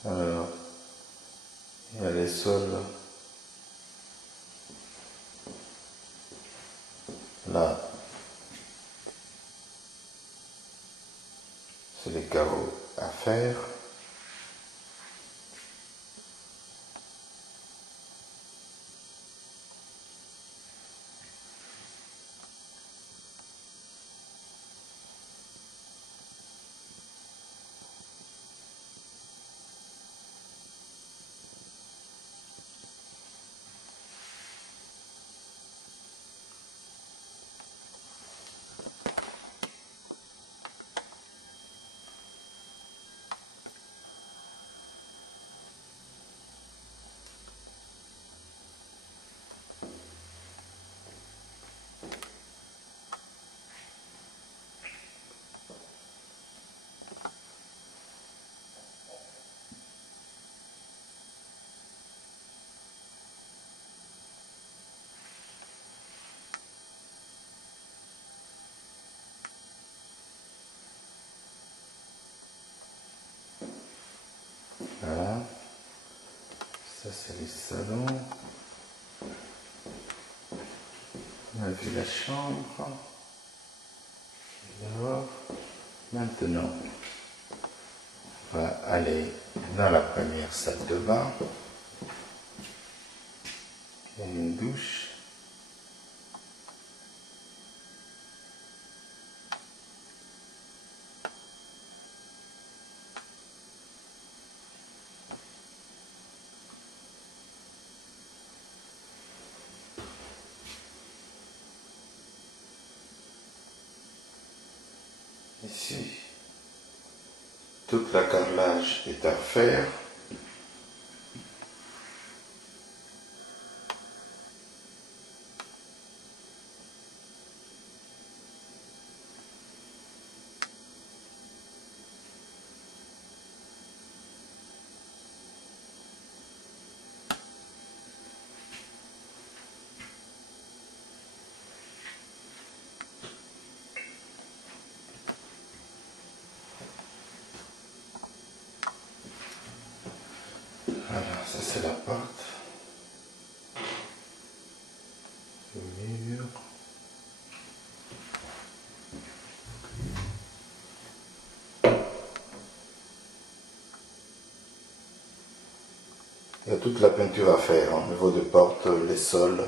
Alors, il y a les sols. Là, c'est les carreaux à faire. Voilà. Ça, c'est les salons. On a vu la chambre. Alors, maintenant, on va aller dans la première salle de bain. Il y a une douche. Ici, toute la carrelage est à refaire. Voilà, ça c'est la porte. Le mur. Il y a toute la peinture à faire au niveau des portes, les sols.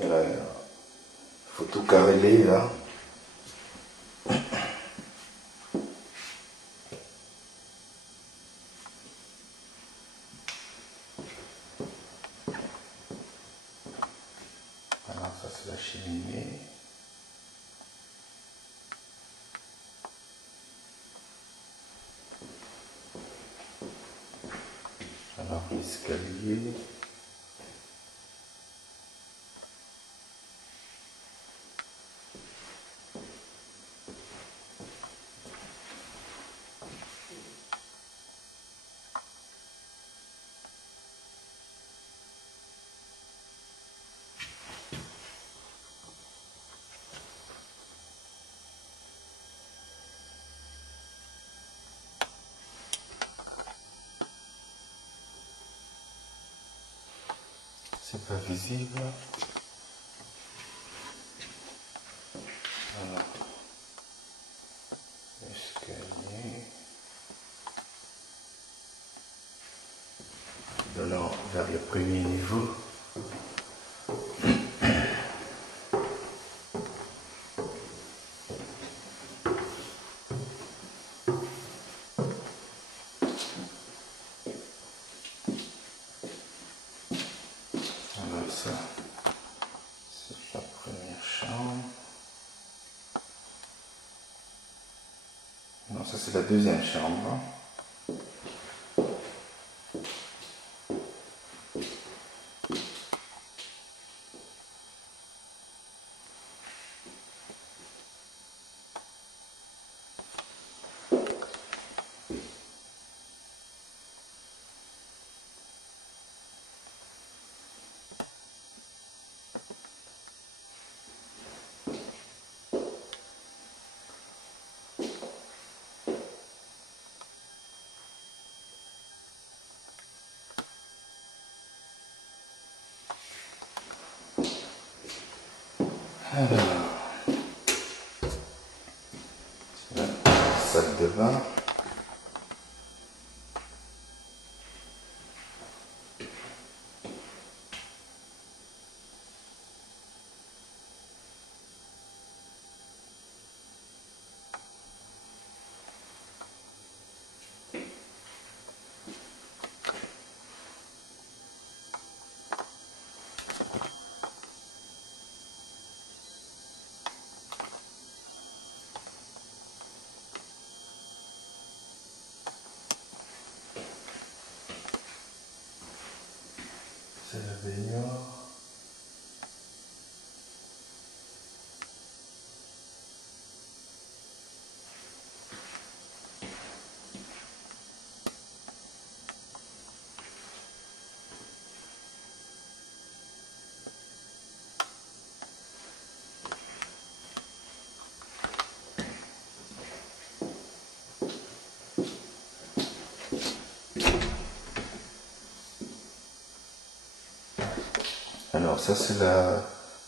Et là, il faut tout careller là. Voilà, ça c'est la cheminée. Alors l'escalier. C'est pas visible. Voilà. Escalier. Donnant vers le premier niveau. Alors ça, c'est la première chambre. Non, ça c'est la deuxième chambre. Alors, la salle de bain. C'est la baignoire. Alors, ça c'est la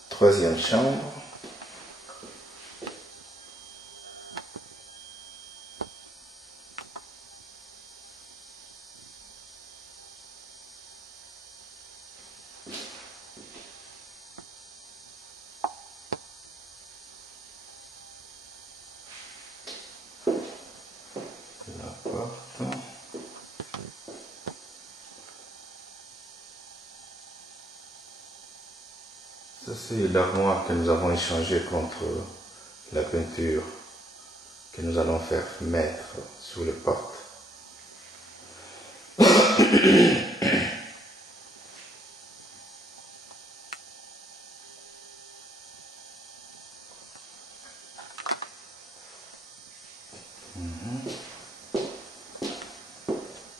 troisième chambre. La porte. Ça c'est l'armoire que nous avons échangée contre la peinture que nous allons faire mettre sur les portes.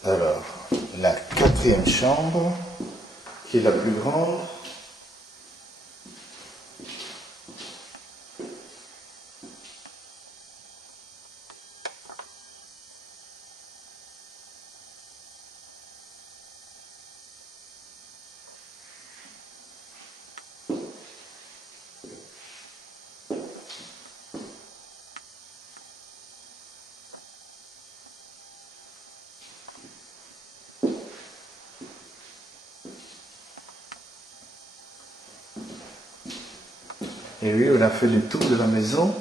Alors, la quatrième chambre, qui est la plus grande. Et oui, on a fait le tour de la maison.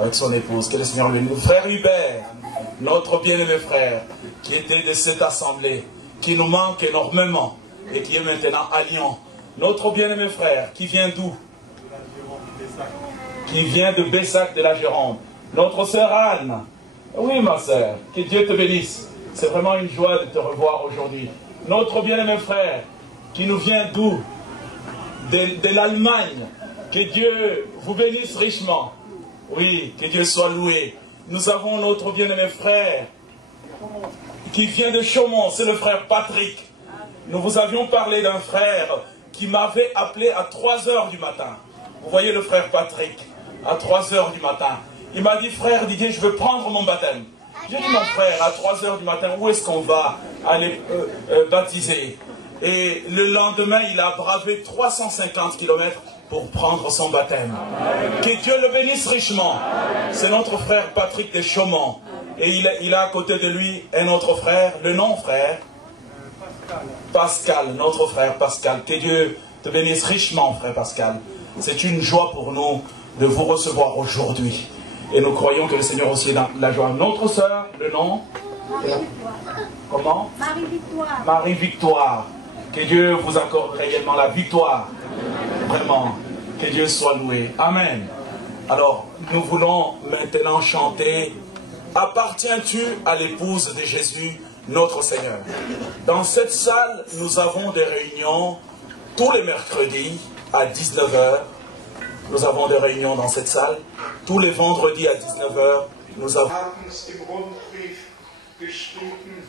avec son épouse. Que le Seigneur lui bénisse. Frère Hubert, notre bien-aimé frère, qui était de cette assemblée, qui nous manque énormément et qui est maintenant à Lyon. Notre bien-aimé frère, qui vient d'où? Qui vient de Bessac de la Gironde. Notre sœur Anne. Oui, ma sœur, que Dieu te bénisse. C'est vraiment une joie de te revoir aujourd'hui. Notre bien-aimé frère, qui nous vient d'où? De l'Allemagne. Que Dieu vous bénisse richement. Oui, que Dieu soit loué. Nous avons notre bien-aimé frère qui vient de Chaumont, c'est le frère Patrick. Nous vous avions parlé d'un frère qui m'avait appelé à 3 heures du matin. Vous voyez le frère Patrick, à 3 heures du matin. Il m'a dit, frère Didier, je veux prendre mon baptême. J'ai dit, mon frère, à 3 heures du matin, où est-ce qu'on va aller baptiser? Et le lendemain, il a bravé 350 km pour prendre son baptême. Que Dieu le bénisse richement. C'est notre frère Patrick de Chaumont. Et il a à côté de lui un autre frère, le nom frère Pascal, notre frère Pascal. Que Dieu te bénisse richement, frère Pascal. C'est une joie pour nous de vous recevoir aujourd'hui. Et nous croyons que le Seigneur aussi est dans la joie. Notre sœur, le nom Comment? Marie-Victoire. Marie-Victoire. Que Dieu vous accorde réellement la victoire. Vraiment. Que Dieu soit loué. Amen. Alors, nous voulons maintenant chanter « Appartiens-tu à l'épouse de Jésus, notre Seigneur ?» Dans cette salle, nous avons des réunions tous les mercredis à 19h. Nous avons des réunions dans cette salle. Tous les vendredis à 19h, nous avons... Im Rundbrief geschrieben,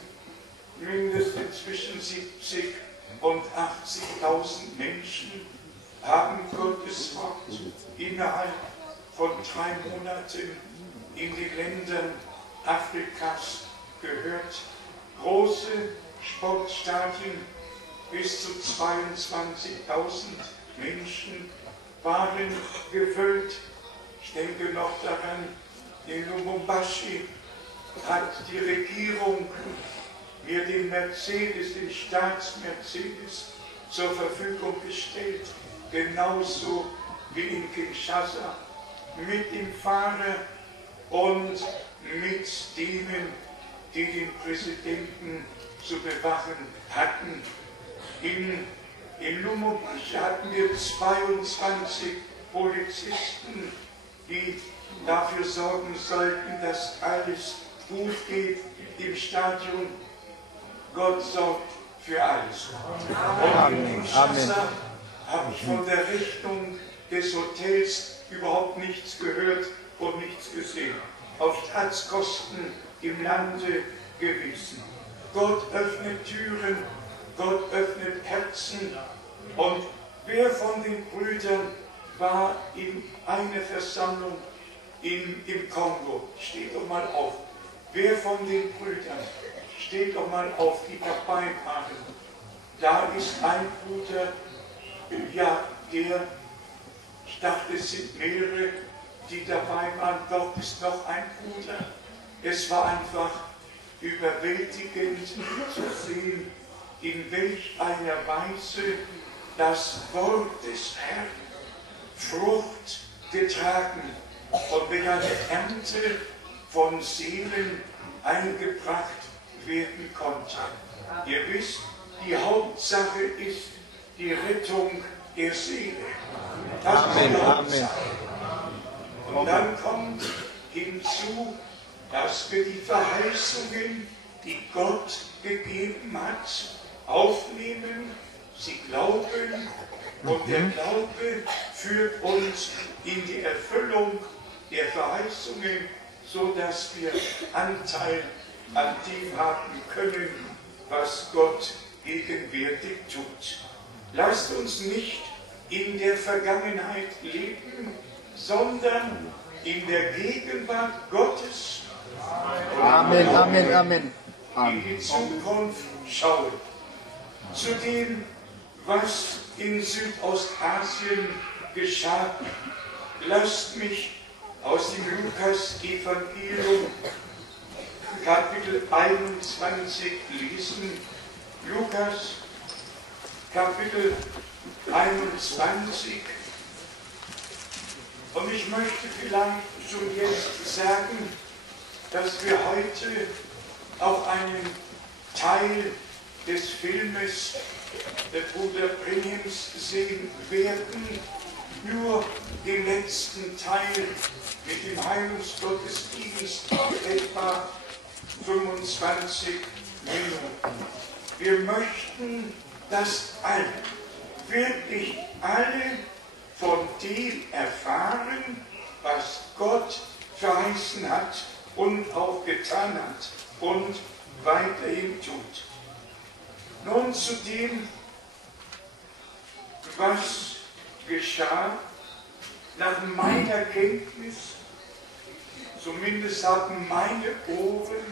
mindestens zwischen 70 und 80.000 Menschen haben Gottes Wort innerhalb von 3 Monaten in die Länder Afrikas gehört. Große Sportstadien, bis zu 22.000 Menschen waren gefüllt. Ich denke noch daran, in Lubumbashi hat die Regierung mir den Mercedes, den Staatsmercedes, zur Verfügung gestellt, genauso wie in Kinshasa, mit dem Fahrer und mit denen, die den Präsidenten zu bewachen hatten. In Lubumbashi hatten wir 22 Polizisten, die dafür sorgen sollten, dass alles gut geht im Stadion. Gott sorgt für alles. Und in Kinshasa habe ich von der Rechnung des Hotels überhaupt nichts gehört und nichts gesehen. Auf Staatskosten im Lande gewesen. Gott öffnet Türen, Gott öffnet Herzen. Und wer von den Brüdern war in einer Versammlung im Kongo? Steht doch mal auf. Wer von den Brüdern? Steht doch mal auf, die dabei waren. Da ist ein Bruder, ja, ich dachte, es sind mehrere, die dabei waren. Dort ist noch ein Bruder. Es war einfach überwältigend zu sehen, in welch einer Weise das Wort des Herrn Frucht getragen und welche Ernte von Seelen eingebracht werden konnte. Ihr wisst, die Hauptsache ist die Rettung der Seele. Das ist die Hauptsache. Und dann kommt hinzu, dass wir die Verheißungen, die Gott gegeben hat, aufnehmen, sie glauben und der Glaube führt uns in die Erfüllung der Verheißungen, sodass wir Anteil an dem haben können, was Gott gegenwärtig tut. Lasst uns nicht in der Vergangenheit leben, sondern in der Gegenwart Gottes. Amen, Amen, Amen. In die Zukunft schauen. Zu dem, was in Südostasien geschah, lasst mich aus dem Lukas-Evangelium Kapitel 21 lesen. Lukas Kapitel 21 Und ich möchte vielleicht schon jetzt sagen, dass wir heute auch einen Teil des Filmes der Bruder Brenhims sehen werden, nur den letzten Teil mit dem Heilungsgottesdienst etwa 25 Minuten. Wir möchten, dass alle, wirklich alle von dem erfahren, was Gott verheißen hat und auch getan hat und weiterhin tut. Nun zu dem, was geschah. Nach meiner Kenntnis, zumindest haben meine Ohren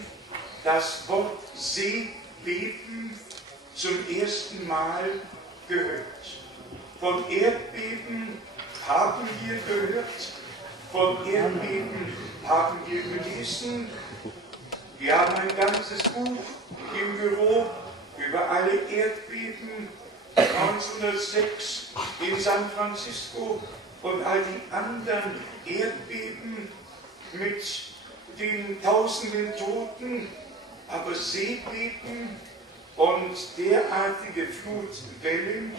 das Wort Seebeben zum ersten Mal gehört. Von Erdbeben haben wir gehört, von Erdbeben haben wir gelesen. Wir haben ein ganzes Buch im Büro über alle Erdbeben 1906 in San Francisco und all die anderen Erdbeben mit den tausenden Toten, aber Seebeben und derartige Flutwellen